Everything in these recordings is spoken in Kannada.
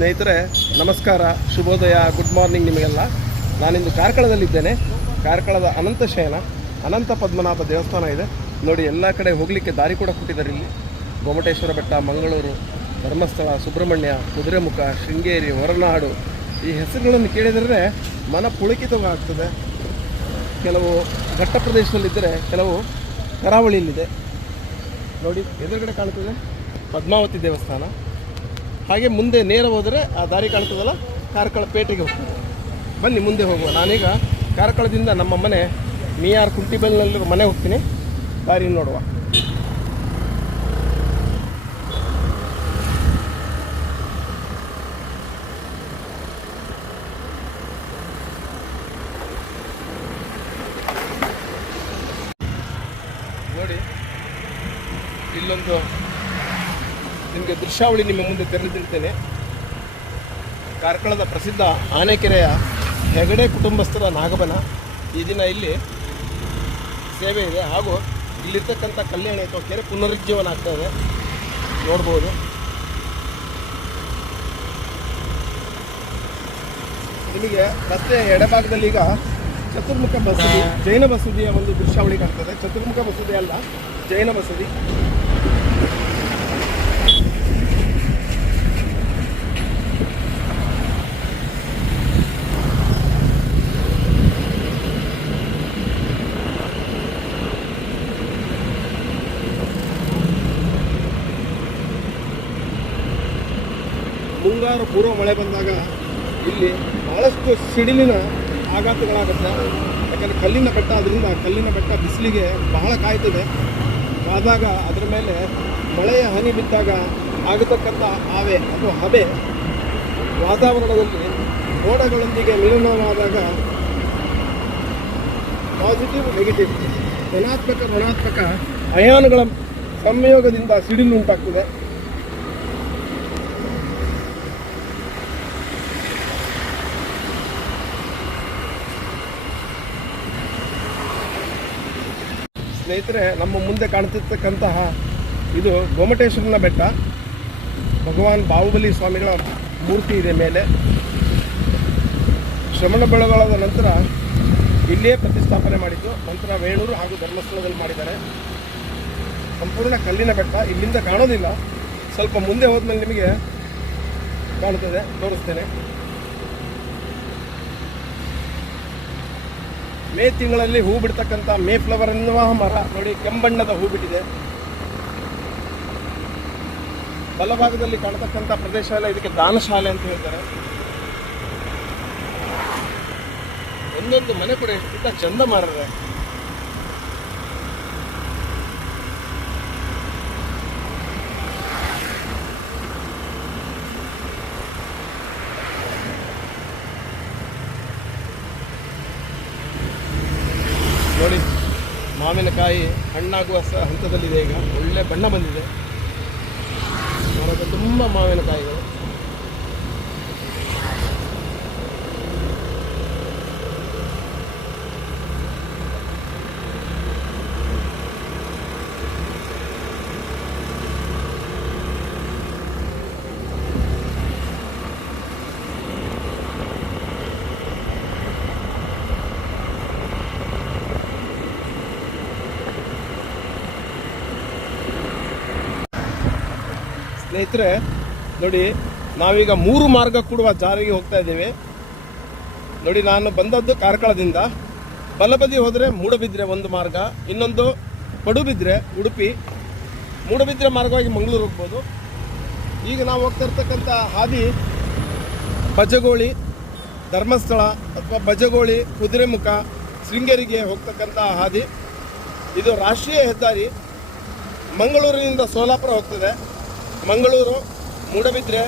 ಸ್ನೇಹಿತರೆ ನಮಸ್ಕಾರ, ಶುಭೋದಯ, ಗುಡ್ ಮಾರ್ನಿಂಗ್ ನಿಮಗೆಲ್ಲ. ನಾನಿಂದು ಕಾರ್ಕಳದಲ್ಲಿದ್ದೇನೆ. ಕಾರ್ಕಳದ ಅನಂತ ಶಯನ ಅನಂತ ಪದ್ಮನಾಭ ದೇವಸ್ಥಾನ ಇದೆ ನೋಡಿ. ಎಲ್ಲ ಕಡೆ ಹೋಗಲಿಕ್ಕೆ ದಾರಿ ಕೂಡ ಕೊಟ್ಟಿದ್ದಾರೆ. ಇಲ್ಲಿ ಗೊಮ್ಮಟೇಶ್ವರ ಬೆಟ್ಟ, ಮಂಗಳೂರು, ಧರ್ಮಸ್ಥಳ, ಸುಬ್ರಹ್ಮಣ್ಯ, ಕುದುರೆಮುಖ, ಶೃಂಗೇರಿ, ಹೊರನಾಡು ಈ ಹೆಸರುಗಳನ್ನು ಕೇಳಿದರೆ ಮನ ಪುಳಕಿತವಾಗ್ತದೆ. ಕೆಲವು ಘಟ್ಟ ಪ್ರದೇಶದಲ್ಲಿದ್ದರೆ, ಕೆಲವು ಕರಾವಳಿಯಲ್ಲಿದೆ ನೋಡಿ. ಎದುರುಗಡೆ ಕಾಣ್ತದೆ ಪದ್ಮಾವತಿ ದೇವಸ್ಥಾನ. ಹಾಗೆ ಮುಂದೆ ನೇರ ಹೋದರೆ ಆ ದಾರಿ ಕಾಣ್ತದಲ್ಲ, ಕಾರ್ಕಳ ಪೇಟೆಗೆ ಹೋಗ್ತದೆ. ಬನ್ನಿ ಮುಂದೆ ಹೋಗುವ. ನಾನೀಗ ಕಾರ್ಕಳದಿಂದ ನಮ್ಮ ಮನೆ ಮಿಯಾರ್ ಕುಂಟಿಬೆಲ್ನಲ್ಲಿರೋ ಮನೆ ಹೋಗ್ತೀನಿ. ದಾರಿ ನೋಡುವ. ನೋಡಿ, ಇಲ್ಲೊಂದು ನಿಮಗೆ ದೃಶ್ಯಾವಳಿ ನಿಮ್ಮ ಮುಂದೆ ತೆರೆದಿರ್ತೇನೆ. ಕಾರ್ಕಳದ ಪ್ರಸಿದ್ಧ ಆನೆಕೆರೆಯ ಹೆಗಡೆ ಕುಟುಂಬಸ್ಥರ ನಾಗಬನ ಈ ದಿನ ಇಲ್ಲಿ ಸೇವೆ ಇದೆ. ಹಾಗೂ ಇಲ್ಲಿರ್ತಕ್ಕಂಥ ಕಲ್ಯಾಣಿ ಅಥವಾ ಕೆರೆ ಪುನರುಜ್ಜೀವನ ಆಗ್ತಾ ಇದೆ, ನೋಡ್ಬೋದು. ನಿಮಗೆ ರಸ್ತೆಯ ಎಡಭಾಗದಲ್ಲಿ ಈಗ ಚತುರ್ಮುಖ ಬಸದಿ, ಜೈನ ಬಸದಿಯ ಒಂದು ದೃಶ್ಯಾವಳಿ ಕಾಣ್ತದೆ. ಚತುರ್ಮುಖ ಬಸದಿ ಅಲ್ಲ, ಜೈನ ಬಸದಿ. ಮುಂಗಾರು ಪೂರ್ವ ಮಳೆ ಬಂದಾಗ ಇಲ್ಲಿ ಭಾಳಷ್ಟು ಸಿಡಿಲಿನ ಆಘಾತಗಳಾಗುತ್ತೆ. ಯಾಕಂದರೆ ಕಲ್ಲಿನ ಬೆಟ್ಟ, ಅದರಿಂದ ಕಲ್ಲಿನ ಬೆಟ್ಟ ಬಿಸಿಲಿಗೆ ಬಹಳ ಕಾಯ್ತದೆ. ಆದಾಗ ಅದರ ಮೇಲೆ ಮಳೆಯ ಹನಿ ಬಿದ್ದಾಗ ಆಗತಕ್ಕಂಥ ಆವೆ ಅಥವಾ ಹಬೆ ವಾತಾವರಣದಲ್ಲಿ ಮೋಡಗಳೊಂದಿಗೆ ಮಿಲನವಾದಾಗ ಪಾಸಿಟಿವ್, ನೆಗೆಟಿವ್, ಧನಾತ್ಮಕ, ಋಣಾತ್ಮಕ ಅಯಾನುಗಳ ಸಂಯೋಗದಿಂದ ಸಿಡಿಲು ಉಂಟಾಗ್ತದೆ. ಸ್ನೇಹಿತರೆ, ನಮ್ಮ ಮುಂದೆ ಕಾಣ್ತಿರ್ತಕ್ಕಂತಹ ಇದು ಗೊಮ್ಮಟೇಶ್ವರನ ಬೆಟ್ಟ. ಭಗವಾನ್ ಬಾಹುಬಲಿ ಸ್ವಾಮಿಗಳ ಮೂರ್ತಿ ಇದೆ ಮೇಲೆ. ಶ್ರಮಣ ಬೆಳಗೊಳದ ನಂತರ ಇಲ್ಲಿಯೇ ಪ್ರತಿಷ್ಠಾಪನೆ ಮಾಡಿದ್ದು. ನಂತರ ವೇಣೂರು ಹಾಗೂ ಧರ್ಮಸ್ಥಳದಲ್ಲಿ ಮಾಡಿದ್ದಾರೆ. ಸಂಪೂರ್ಣ ಕಲ್ಲಿನ ಬೆಟ್ಟ, ಇಲ್ಲಿಂದ ಕಾಣೋದಿಲ್ಲ. ಸ್ವಲ್ಪ ಮುಂದೆ ಹೋದ್ಮೇಲೆ ನಿಮಗೆ ಕಾಣುತ್ತದೆ, ತೋರಿಸ್ತೇನೆ. ಮೇ ತಿಂಗಳಲ್ಲಿ ಹೂ ಬಿಡ್ತಕ್ಕಂಥ ಮೇ ಫ್ಲವರ್ ಎನ್ನುವ ಮರ ನೋಡಿ, ಕೆಂಬಣ್ಣದ ಹೂ ಬಿಟ್ಟಿದೆ. ಬಲಭಾಗದಲ್ಲಿ ಕಾಣತಕ್ಕಂಥ ಪ್ರದೇಶ ಎಲ್ಲ ಇದಕ್ಕೆ ದಾನಶಾಲೆ ಅಂತ ಹೇಳ್ತಾರೆ. ಒಂದೊಂದು ಮನೆ ಕೂಡ ಎಷ್ಟು ಚಂದ ಮಾರಿದೆ. ನೋಡಿ, ಮಾವಿನಕಾಯಿ ಹಣ್ಣಾಗುವ ಹಂತದಲ್ಲಿದೆ. ಈಗ ಒಳ್ಳೆ ಬಣ್ಣ ಬಂದಿದೆ. ಮರದ ತುಂಬ ಮಾವಿನಕಾಯಿಗಳು. ಸ್ನೇಹಿತರೆ ನೋಡಿ, ನಾವೀಗ 3 ಮಾರ್ಗ ಕೂಡುವ ಜಾರಿಗೆ ಹೋಗ್ತಾ ಇದ್ದೇವೆ. ನೋಡಿ, ನಾನು ಬಂದದ್ದು ಕಾರ್ಕಳದಿಂದ. ಬಲಬದಿ ಹೋದರೆ ಮೂಡಬಿದ್ರೆ ಒಂದು ಮಾರ್ಗ, ಇನ್ನೊಂದು ಪಡುಬಿದ್ರೆ ಉಡುಪಿ, ಮೂಡಬಿದ್ರೆ ಮಾರ್ಗವಾಗಿ ಮಂಗಳೂರು ಹೋಗ್ಬೋದು. ಈಗ ನಾವು ಹೋಗ್ತಾ ಇರ್ತಕ್ಕಂಥ ಹಾದಿ ಬಜಗೋಳಿ, ಧರ್ಮಸ್ಥಳ ಅಥವಾ ಬಜಗೋಳಿ, ಕುದುರೆಮುಖ, ಶೃಂಗೇರಿಗೆ ಹೋಗ್ತಕ್ಕಂಥ ಹಾದಿ. ಇದು ರಾಷ್ಟ್ರೀಯ ಹೆದ್ದಾರಿ. ಮಂಗಳೂರಿನಿಂದ ಸೋಲಾಪುರ ಹೋಗ್ತದೆ. ಮಂಗಳೂರು, ಮೂಡಬಿದ್ರೆ,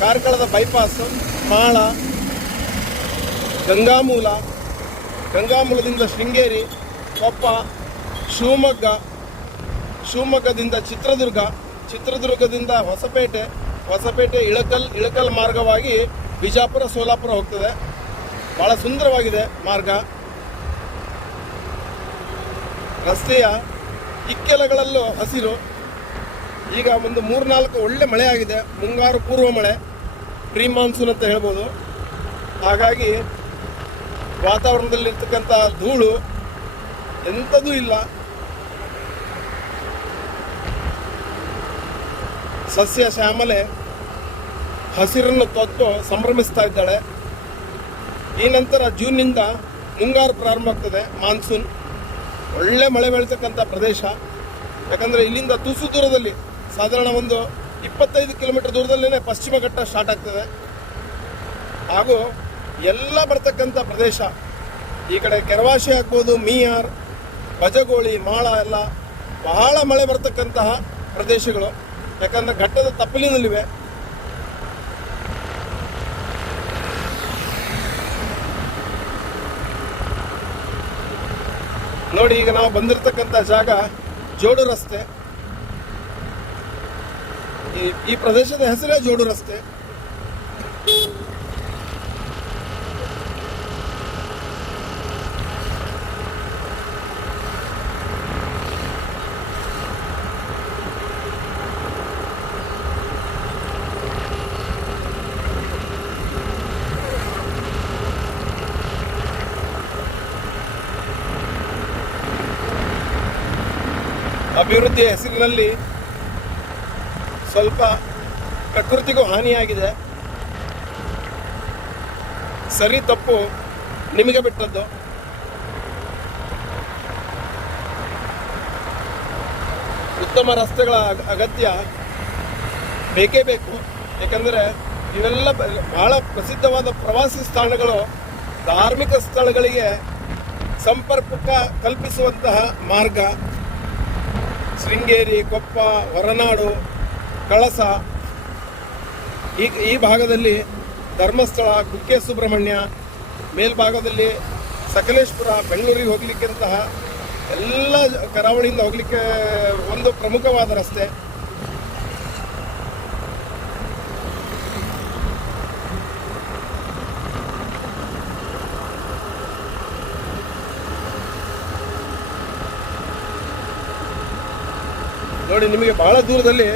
ಕಾರ್ಕಳದ ಬೈಪಾಸು, ಮಾಳ, ಗಂಗಾಮೂಲ, ಗಂಗಾಮೂಲದಿಂದ ಶೃಂಗೇರಿ, ಕೊಪ್ಪ, ಶಿವಮೊಗ್ಗ, ಶಿವಮೊಗ್ಗದಿಂದ ಚಿತ್ರದುರ್ಗ, ಚಿತ್ರದುರ್ಗದಿಂದ ಹೊಸಪೇಟೆ, ಹೊಸಪೇಟೆ ಇಳಕಲ್ ಮಾರ್ಗವಾಗಿ ಬಿಜಾಪುರ, ಸೋಲಾಪುರ ಹೋಗ್ತದೆ. ಭಾಳ ಸುಂದರವಾಗಿದೆ ಮಾರ್ಗ. ರಸ್ತೆಯ ಇಕ್ಕೆಲಗಳಲ್ಲೂ ಹಸಿರು. ಈಗ ಒಂದು 3-4 ಒಳ್ಳೆ ಮಳೆ ಆಗಿದೆ, ಮುಂಗಾರು ಪೂರ್ವ ಮಳೆ. ಪ್ರೀ ಮಾನ್ಸೂನ್ ಅಂತ ಹೇಳ್ಬೋದು. ಹಾಗಾಗಿ ವಾತಾವರಣದಲ್ಲಿರ್ತಕ್ಕಂಥ ಧೂಳು ಎಂಥದೂ ಇಲ್ಲ. ಸಸ್ಯ ಶ್ಯಾಮಲೆ ಹಸಿರನ್ನು ತೊತ್ತು ಸಂಭ್ರಮಿಸ್ತಾ ಇದ್ದಾಳೆ. ಈ ನಂತರ ಜೂನ್ನಿಂದ ಮುಂಗಾರು ಪ್ರಾರಂಭ ಆಗ್ತದೆ, ಮಾನ್ಸೂನ್. ಒಳ್ಳೆ ಮಳೆ ಬೆಳೀತಕ್ಕಂಥ ಪ್ರದೇಶ. ಯಾಕಂದರೆ ಇಲ್ಲಿಂದ ತುಸು ದೂರದಲ್ಲಿ, ಸಾಧಾರಣ ಒಂದು 25 ಕಿಲೋಮೀಟರ್ ದೂರದಲ್ಲೇ ಪಶ್ಚಿಮ ಘಟ್ಟ ಸ್ಟಾರ್ಟ್ ಆಗ್ತದೆ. ಹಾಗೂ ಎಲ್ಲ ಬರ್ತಕ್ಕಂಥ ಪ್ರದೇಶ, ಈ ಕಡೆ ಕೆರವಾಶಿ ಆಗ್ಬೋದು, ಮೀಯಾರ್, ಬಜಗೋಳಿ, ಮಾಳ ಎಲ್ಲ ಬಹಳ ಮಳೆ ಬರ್ತಕ್ಕಂತಹ ಪ್ರದೇಶಗಳು. ಯಾಕಂದರೆ ಘಟ್ಟದ ತಪ್ಪಲಿನಲ್ಲಿವೆ. ನೋಡಿ, ಈಗ ನಾವು ಬಂದಿರತಕ್ಕಂಥ ಜಾಗ ಜೋಡು ರಸ್ತೆ. ಈ ಪ್ರದೇಶದ ಹೆಸರೇ ಜೋಡು ರಸ್ತೆ. ಅಭಿವೃದ್ಧಿಯ ಹೆಸರಿನಲ್ಲಿ ಸ್ವಲ್ಪ ಪ್ರಕೃತಿಗೂ ಹಾನಿಯಾಗಿದೆ. ಸರಿ ತಪ್ಪು ನಿಮಗೆ ಬಿಟ್ಟದ್ದು. ಉತ್ತಮ ರಸ್ತೆಗಳ ಅಗತ್ಯ ಬೇಕೇ ಬೇಕು. ಯಾಕಂದರೆ ಇವೆಲ್ಲ ಬಹಳ ಪ್ರಸಿದ್ಧವಾದ ಪ್ರವಾಸಿ ಸ್ಥಾನಗಳು, ಧಾರ್ಮಿಕ ಸ್ಥಳಗಳಿಗೆ ಸಂಪರ್ಕ ಕಲ್ಪಿಸುವಂತಹ ಮಾರ್ಗ. ಶೃಂಗೇರಿ, ಕೊಪ್ಪ, ಹೊರನಾಡು, ಕಳಸ, ಈ ಭಾಗದಲ್ಲಿ ಧರ್ಮಸ್ಥಳ, ಕುಕ್ಕೆ ಸುಬ್ರಹ್ಮಣ್ಯ, ಮೇಲ್ಭಾಗದಲ್ಲಿ ಸಕಲೇಶ್ಪುರ, ಬೆಂಗಳೂರಿಗೆ ಹೋಗ್ಲಿಕ್ಕಿಂತಹ ಎಲ್ಲ ಕರಾವಳಿಯಿಂದ ಹೋಗ್ಲಿಕ್ಕೆ ಒಂದು ಪ್ರಮುಖವಾದ ರಸ್ತೆ. ನೋಡಿ, ನಿಮಗೆ ಬಹಳ ದೂರದಲ್ಲಿ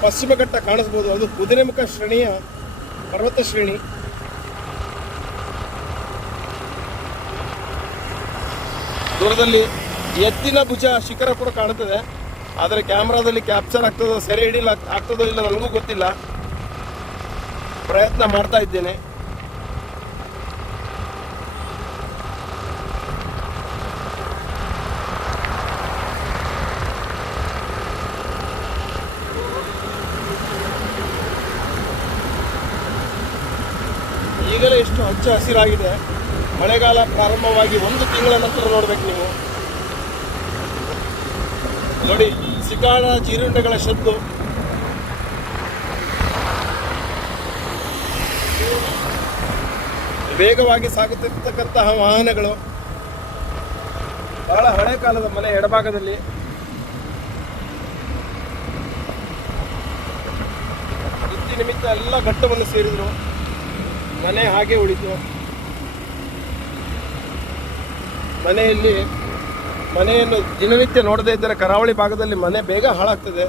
ಪಶ್ಚಿಮ ಘಟ್ಟ ಕಾಣಿಸ್ಬೋದು. ಅದು ಕುದುರೆಮುಖ ಶ್ರೇಣಿಯ ಪರ್ವತ ಶ್ರೇಣಿ. ದೂರದಲ್ಲಿ ಎತ್ತಿನ ಭುಜ ಶಿಖರ ಕೂಡ ಕಾಣುತ್ತದೆ. ಆದರೆ ಕ್ಯಾಮ್ರಾದಲ್ಲಿ ಕ್ಯಾಪ್ಚರ್ ಆಗ್ತದೋ, ಸೆರೆ ಹಿಡಿಯಲ್ಲ ಆಗ್ತದೋ ಇಲ್ಲ ನನಗೂ ಗೊತ್ತಿಲ್ಲ. ಪ್ರಯತ್ನ ಮಾಡ್ತಾ ಇದ್ದೇನೆ. ಈಗಲೇ ಎಷ್ಟು ಹಚ್ಚ ಹಸಿರಾಗಿದೆ. ಮಳೆಗಾಲ ಪ್ರಾರಂಭವಾಗಿ 1 ತಿಂಗಳ ನಂತರ ನೋಡ್ಬೇಕು ನೀವು. ನೋಡಿ, ಸಿಗಾಳ ಜೀರುಂಡೆಗಳ ಶಬ್ದ. ವೇಗವಾಗಿ ಸಾಗುತ್ತಿರ್ತಕ್ಕಂತಹ ವಾಹನಗಳು. ಬಹಳ ಹಳೆ ಕಾಲದ ಮನೆ ಎಡಭಾಗದಲ್ಲಿ. ವೃತ್ತಿ ನಿಮಿತ್ತ ಎಲ್ಲ ಘಟ್ಟವನ್ನು ಸೇರಿದ್ರು. ಮನೆ ಹಾಗೆ ಉಳಿತು. ಮನೆಯನ್ನು ದಿನನಿತ್ಯ ನೋಡದೇ ಇದ್ದರೆ ಕರಾವಳಿ ಭಾಗದಲ್ಲಿ ಮನೆ ಬೇಗ ಹಾಳಾಗ್ತದೆ.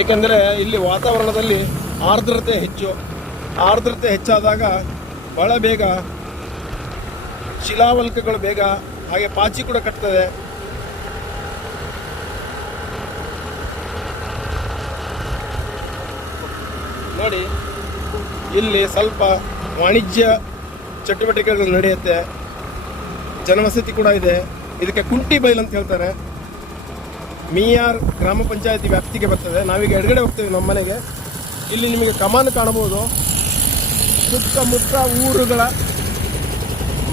ಏಕೆಂದರೆ ಇಲ್ಲಿ ವಾತಾವರಣದಲ್ಲಿ ಆರ್ದ್ರತೆ ಹೆಚ್ಚು. ಆರ್ದ್ರತೆ ಹೆಚ್ಚಾದಾಗ ಬಹಳ ಬೇಗ ಶಿಲಾವಲ್ಕಗಳು ಬೇಗ, ಹಾಗೆ ಪಾಚಿ ಕೂಡ ಕಟ್ತದೆ. ನೋಡಿ, ಇಲ್ಲಿ ಸ್ವಲ್ಪ ವಾಣಿಜ್ಯ ಚಟುವಟಿಕೆಗಳು ನಡೆಯುತ್ತೆ. ಜನವಸತಿ ಕೂಡ ಇದೆ. ಇದಕ್ಕೆ ಕುಂಟಿ ಬೈಲ್ ಅಂತ ಹೇಳ್ತಾರೆ. ಮೀಯಾರ್ ಗ್ರಾಮ ಪಂಚಾಯತಿ ವ್ಯಾಪ್ತಿಗೆ ಬರ್ತದೆ. ನಾವೀಗ ಎಡಗಡೆ ಹೋಗ್ತೇವೆ ನಮ್ಮ ಮನೆಗೆ. ಇಲ್ಲಿ ನಿಮಗೆ ಕಮಾನು ಕಾಣಬಹುದು. ಸುತ್ತಮುತ್ತ ಊರುಗಳ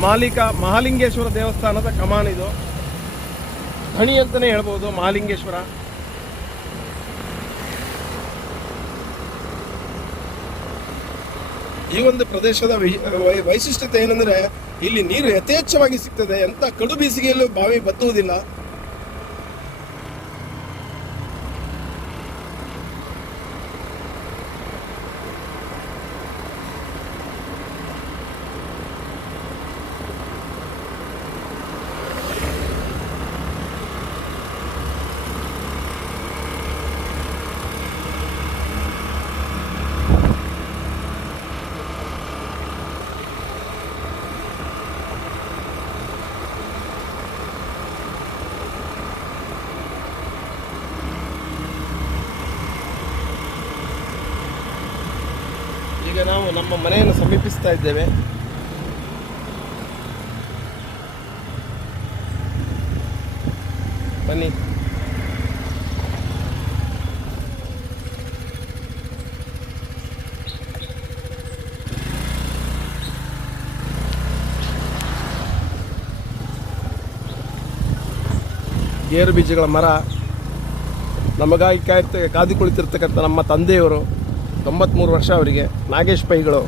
ಮಾಲೀಕ ಮಹಾಲಿಂಗೇಶ್ವರ ದೇವಸ್ಥಾನದ ಕಮಾನ್ ಇದು. ಧಣಿ ಅಂತಲೇ ಹೇಳ್ಬೋದು ಮಹಾಲಿಂಗೇಶ್ವರ. ಈ ಒಂದು ಪ್ರದೇಶದ ವೈಶಿಷ್ಟ್ಯತೆ ಏನಂದ್ರೆ, ಇಲ್ಲಿ ನೀರು ಯಥೇಚ್ಛವಾಗಿ ಸಿಗ್ತದೆ. ಎಂತ ಕಡು ಬೇಸಿಗೆಯಲ್ಲೂ ಬಾವಿ ಬತ್ತುವುದಿಲ್ಲ. ಈಗ ನಾವು ನಮ್ಮ ಮನೆಯನ್ನು ಸಮೀಪಿಸ್ತಾ ಇದ್ದೇವೆ. ಬನ್ನಿ. ಗೇರು ಬೀಜಗಳ ಮರ, ನಮಗಾಗಿ ಕಾದು ಕುಳಿತಿರ್ತಕ್ಕಂಥ ನಮ್ಮ ತಂದೆಯವರು, 93 ವರ್ಷ ಅವರಿಗೆ, ನಾಗೇಶ್ ಪೈಗಳು.